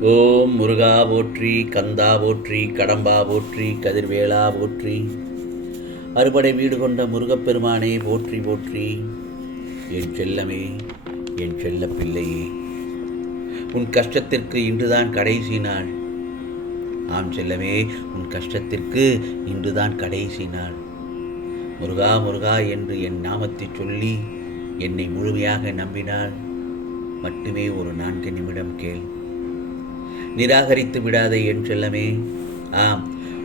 ஓம் முருகா போற்றி கந்தா போற்றி கடம்பா போற்றி கதிர்வேலா போற்றி. அறுபடை வீடு கொண்ட முருகப்பெருமானே போற்றி போற்றி. என் செல்லமே என் செல்ல பிள்ளையே உன் கஷ்டத்திற்கு இன்றுதான் கடைசி நாள். ஆம் செல்லமே உன் கஷ்டத்திற்கு இன்றுதான் கடைசி நாள். முருகா முருகா என்று என் நாமத்தை சொல்லி என்னை முழுமையாக நம்பினால் மட்டுமே ஒரு நான்கு நிமிடம் கேள். நிராகரித்து விடாதே என் செல்லமே ஆம்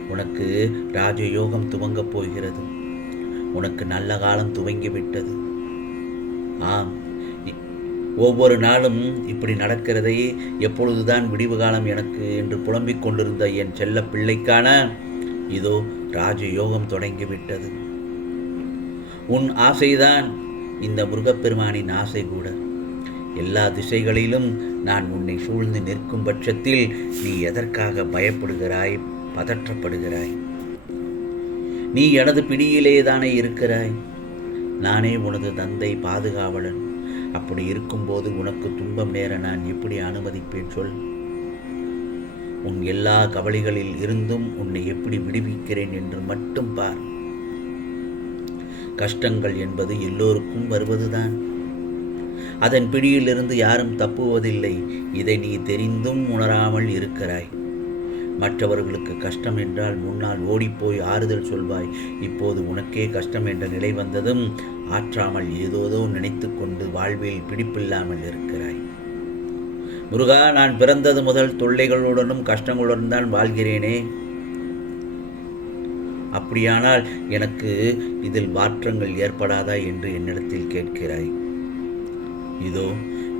உனக்கு ராஜயோகம் துவங்கப் போகிறது. உனக்கு நல்ல காலம் துவங்கிவிட்டது ஆம் ஒவ்வொரு நாளும் இப்படி நடக்கிறதை எப்பொழுதுதான் விடிவு காலம் எனக்கு என்று புலம்பிக் கொண்டிருந்த என் செல்ல பிள்ளைக்கான இதோ ராஜயோகம் தொடங்கிவிட்டது உன் ஆசைதான் இந்த முருகப்பெருமானின் ஆசை கூட. எல்லா திசைகளிலும் நான் உன்னை சூழ்ந்து நிற்கும் பட்சத்தில் நீ எதற்காக பயப்படுகிறாய் பதற்றப்படுகிறாய்? நீ எனது பிடியிலே தானே இருக்கிறாய்? நானே உனது தந்தை பாதுகாவலன். அப்படி இருக்கும்போது உனக்கு துன்பம் நேர நான் எப்படி அனுமதிப்பேன் சொல்? உன் எல்லா கவலைகளில் இருந்தும் உன்னை எப்படி விடுவிக்கிறேன் என்று மட்டும் பார். கஷ்டங்கள் என்பது எல்லோருக்கும் வருவதுதான். அதன் பிடியிலிருந்து யாரும் தப்புவதில்லை. இதை நீ தெரிந்தும் உணராமல் இருக்கிறாய். மற்றவர்களுக்கு கஷ்டம் என்றால் முன்னால் ஓடிப்போய் ஆறுதல் சொல்வாய். இப்போது உனக்கே கஷ்டம் என்ற நிலை வந்ததும் ஆற்றாமல் ஏதோதோ நினைத்து கொண்டு வாழ்வில் பிடிப்பில்லாமல் இருக்கிறாய். முருகா நான் பிறந்தது முதல் தொல்லைகளுடனும் கஷ்டங்களுடன் தான் வாழ்கிறேனே. அப்படியானால் எனக்கு இதில் மாற்றங்கள் ஏற்படாதா என்று என்னிடத்தில் கேட்கிறாய். இதோ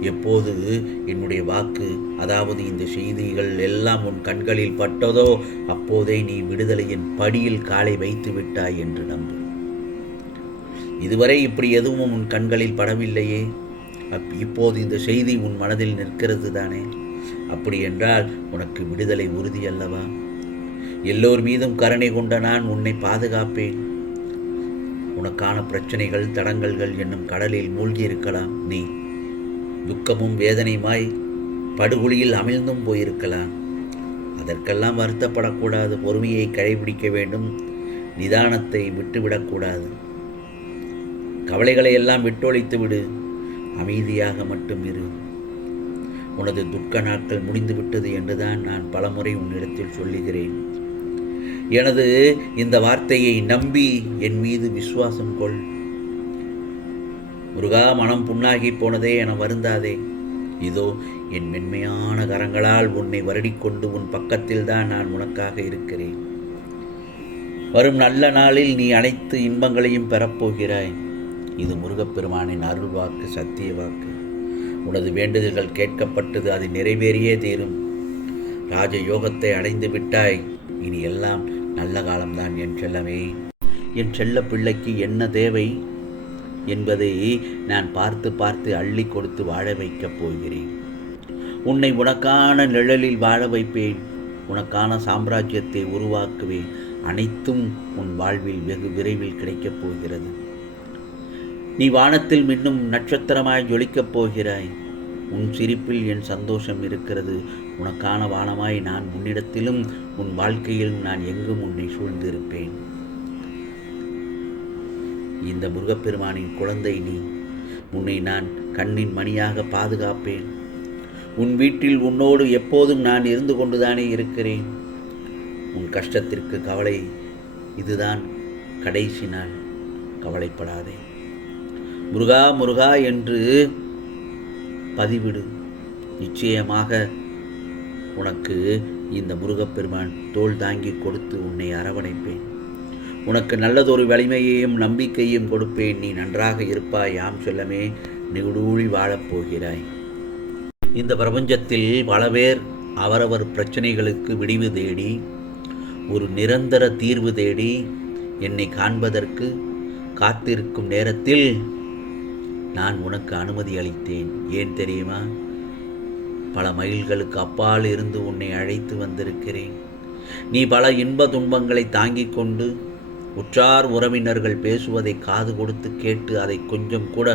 எப்போது என்னுடைய வாக்கு அதாவது இந்த செய்திகள் எல்லாம் உன் கண்களில் பட்டதோ அப்போதே நீ விடுதலையின் படியில் காலை வைத்து விட்டாய் என்று நம்பு. இதுவரை இப்படி எதுவும் உன் கண்களில் படவில்லையே. அப் இப்போது இந்த செய்தி உன் மனதில் நிற்கிறது தானே. அப்படி என்றால் உனக்கு விடுதலை உறுதி அல்லவா? எல்லோர் மீதும் கருணை கொண்ட நான் உன்னை பாதுகாப்பேன். உனக்கான பிரச்சனைகள் தடங்கல்கள் என்னும் கடலில் மூழ்கி இருக்கலாம் நீ துக்கமும் வேதனையுமாய் படுகொலியில் அமிழ்ந்தும் போயிருக்கலாம். அதற்கெல்லாம் வருத்தப்படக்கூடாது. பொறுமையை கடைபிடிக்க வேண்டும். நிதானத்தை விட்டுவிடக்கூடாது. கவலைகளை எல்லாம் விட்டொழித்து விடு அமைதியாக மட்டும் இரு. உனது துக்க நாட்கள் முடிந்துவிட்டது என்றுதான் நான் பலமுறை உன்னிடத்தில் சொல்லுகிறேன். எனது இந்த வார்த்தையை நம்பி என் மீது விசுவாசம் கொள். முருகா மனம் புண்ணாகி போனதே என வருந்தாதே. இதோ என் மென்மையான கரங்களால் உன்னை வருடிக்கொண்டு உன் பக்கத்தில்தான் நான் உனக்காக இருக்கிறேன். வரும் நல்ல நாளில் நீ அனைத்து இன்பங்களையும் பெறப்போகிறாய் இது முருகப்பெருமானின் அருள் வாக்கு சத்திய வாக்கு. உனது வேண்டுதல்கள் கேட்கப்பட்டது அது நிறைவேறியே தீரும். ராஜ யோகத்தை அடைந்து விட்டாய். இனி எல்லாம் நல்ல காலம்தான் என் செல்லமே. என் செல்ல பிள்ளைக்கு என்ன தேவை? என்பதை நான் பார்த்து பார்த்து அள்ளி கொடுத்து வாழ வைக்கப் போகிறேன். உன்னை உனக்கான நிழலில் வாழ வைப்பேன். உனக்கான சாம்ராஜ்யத்தை உருவாக்குவேன். அனைத்தும் உன் வாழ்வில் வெகு விரைவில் கிடைக்கப் போகிறது. நீ வானத்தில் மின்னும் நட்சத்திரமாய் ஜொலிக்கப் போகிறாய். உன் சிரிப்பில் என் சந்தோஷம் இருக்கிறது. உனக்கான வானமாய் நான் உன்னிடத்திலும் உன் வாழ்க்கையிலும் நான் எங்கும் உன்னை சூழ்ந்திருப்பேன். இந்த முருகப்பெருமானின் குழந்தை நீ. உன்னை நான் கண்ணின் மணியாக பாதுகாப்பேன். உன் வீட்டில் உன்னோடு எப்போதும் நான் இருந்து கொண்டுதானே இருக்கிறேன். உன் கஷ்டத்திற்கு கவலை இதுதான். கடைசி நாள். கவலைப்படாதே. முருகா முருகா என்று பதிவிடு. நிச்சயமாக உனக்கு இந்த முருகப்பெருமான் தோல் தாங்கி கொடுத்து உன்னை அரவணைப்பேன். உனக்கு நல்லதொரு வலிமையையும் நம்பிக்கையும் கொடுப்பேன். நீ நன்றாக இருப்பாய் யாம் சொல்லமே நெடுழி வாழப் போகிறாய். இந்த பிரபஞ்சத்தில் பல பேர் அவரவர் பிரச்சனைகளுக்கு விடிவு தேடி ஒரு நிரந்தர தீர்வு தேடி என்னை காண்பதற்கு காத்திருக்கும் நேரத்தில் நான் உனக்கு அனுமதி அளித்தேன். ஏன் தெரியுமா? பல மைல்களுக்கு அப்பால் இருந்து உன்னை அழைத்து வந்திருக்கிறேன். நீ பல இன்ப துன்பங்களை தாங்கிக் கொண்டு உற்றார் உறவினர்கள் பேசுவதை காது கொடுத்து கேட்டு அதை கொஞ்சம் கூட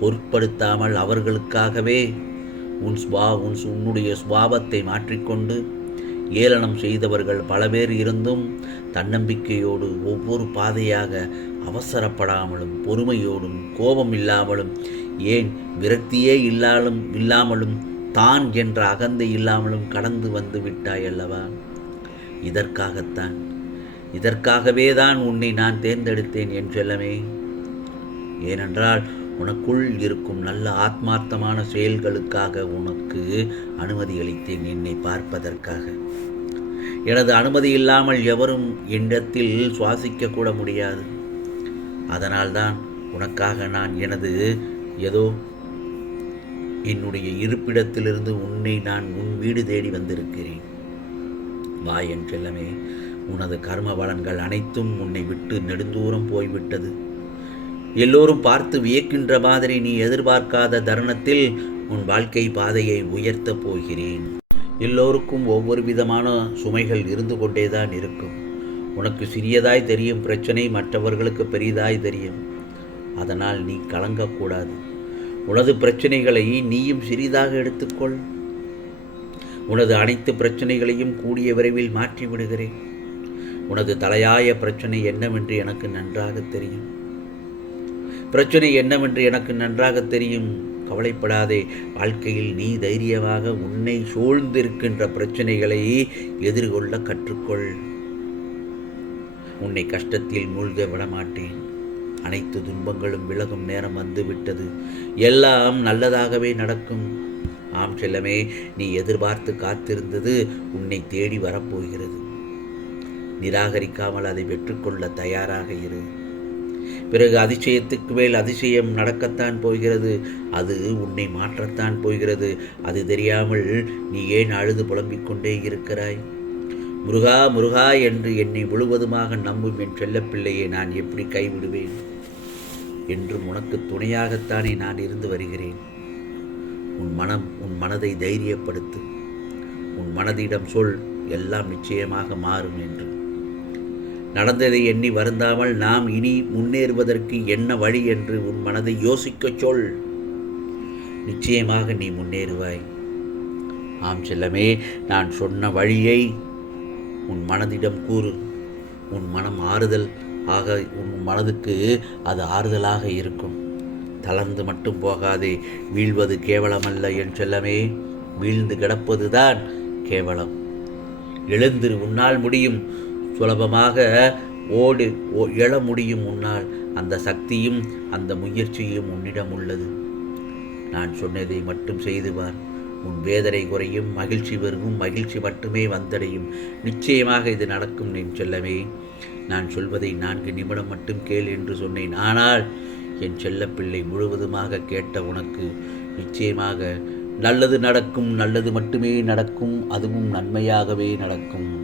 பொருட்படுத்தாமல் அவர்களுக்காகவே உன் ஸ்வா உன் உன்னுடைய சுவாபத்தை மாற்றிக்கொண்டு ஏளனம் செய்தவர்கள் பல பேர் இருந்தும் தன்னம்பிக்கையோடு ஒவ்வொரு பாதையாக அவசரப்படாமலும் பொறுமையோடும் கோபம் இல்லாமலும் ஏன் விரக்தியே இல்லாலும் இல்லாமலும் தான் என்ற அகந்தை இல்லாமலும் கடந்து வந்து விட்டாய் அல்லவா? இதற்காகத்தான் இதற்காகவே தான் உன்னை நான் தேர்ந்தெடுத்தேன் என் செல்லமே. ஏனென்றால் உனக்குள் இருக்கும் நல்ல ஆத்மார்த்தமான செயல்களுக்காக உனக்கு அனுமதி அளித்தேன் என்னை பார்ப்பதற்காக. எனது அனுமதி இல்லாமல் எவரும் என்னிடத்தில் சுவாசிக்க கூட முடியாது. அதனால்தான் உனக்காக நான் எனது ஏதோ என்னுடைய இருப்பிடத்திலிருந்து உன்னை நான் உன் வீடு தேடி வந்திருக்கிறேன். வா என் செல்லமே. உனது கர்ம பலன்கள் அனைத்தும் உன்னை விட்டு நெடுந்தூரம் போய்விட்டது. எல்லோரும் பார்த்து வியக்கின்ற மாதிரி நீ எதிர்பார்க்காத தருணத்தில் உன் வாழ்க்கை பாதையை உயர்த்தப் போகிறேன். எல்லோருக்கும் ஒவ்வொரு விதமான சுமைகள் இருந்து கொண்டேதான் இருக்கும். உனக்கு சிறியதாய் தெரியும் பிரச்சனை மற்றவர்களுக்கு பெரியதாய் தெரியும். அதனால் நீ கலங்கக்கூடாது. உனது பிரச்சனைகளை நீயும் சிறிதாக எடுத்துக்கொள். உனது அனைத்து பிரச்சனைகளையும் கூடிய விரைவில் மாற்றி விடுகிறேன் உனது தலையாய பிரச்சனை என்னவென்று எனக்கு நன்றாக தெரியும். பிரச்சனை என்னவென்று எனக்கு நன்றாக தெரியும். கவலைப்படாதே வாழ்க்கையில் நீ தைரியமாக உன்னை சூழ்ந்திருக்கின்ற பிரச்சனைகளை எதிர்கொள்ள கற்றுக்கொள். உன்னை கஷ்டத்தில் மூழ்க விடமாட்டேன். அனைத்து துன்பங்களும் விலகும் நேரம் வந்துவிட்டது. எல்லாம் நல்லதாகவே நடக்கும். ஆம் செல்லமே நீ எதிர்பார்த்து காத்திருந்தது உன்னை தேடி வரப்போகிறது. நிராகரிக்காமல் அதை பெற்றுக்கொள்ள தயாராக இரு. பிறகு அதிசயத்துக்கு மேல் அதிசயம் நடக்கத்தான் போகிறது. அது உன்னை மாற்றத்தான் போகிறது. அது தெரியாமல் நீ ஏன் அழுது புலம்பிக் கொண்டே இருக்கிறாய்? முருகா முருகா என்று என்னை முழுவதுமாக நம்பும் என் செல்லப்பிள்ளையை நான் எப்படி கைவிடுவேன்? என்றும் உனக்கு துணையாகத்தானே நான் இருந்து வருகிறேன். உன் மனம் உன் மனதை தைரியப்படுத்து. உன் மனதிடம் சொல் எல்லாம் நிச்சயமாக மாறும் என்று. நடந்ததை எண்ணி வருந்தாமல் நாம் இனி முன்னேறுவதற்கு என்ன வழி என்று உன் மனதை யோசிக்கச் சொல். நிச்சயமாக நீ முன்னேறுவாய். ஆம் செல்லமே நான் சொன்ன வழியை உன் மனதிடம் கூறு. உன் மனம் ஆறுதல் ஆக உன் மனதுக்கு அது ஆறுதலாக இருக்கும். தளர்ந்து மட்டும் போகாதே வீழ்வது கேவலமல்ல என் செல்லமே. வீழ்ந்து கிடப்பதுதான் கேவலம். எழுந்திரு உன்னால் முடியும். சுலபமாக ஓடு ஓ எழ முடியும் உன்னால். அந்த சக்தியும் அந்த முயற்சியும் உன்னிடம் உள்ளது. நான் சொன்னதை மட்டும் செய்துவார் உன் வேதனை குறையும் மகிழ்ச்சி பெருகும் மகிழ்ச்சி மட்டுமே வந்தடையும். நிச்சயமாக இது நடக்கும் என் செல்லமே. நான் சொல்வதை நான்கு நிமிடம் மட்டும் கேள் என்று சொன்னேன். ஆனால் என் செல்லப்பிள்ளை முழுவதுமாக கேட்ட உனக்கு நிச்சயமாக நல்லது நடக்கும் நல்லது மட்டுமே நடக்கும் அதுவும் நன்மையாகவே நடக்கும்.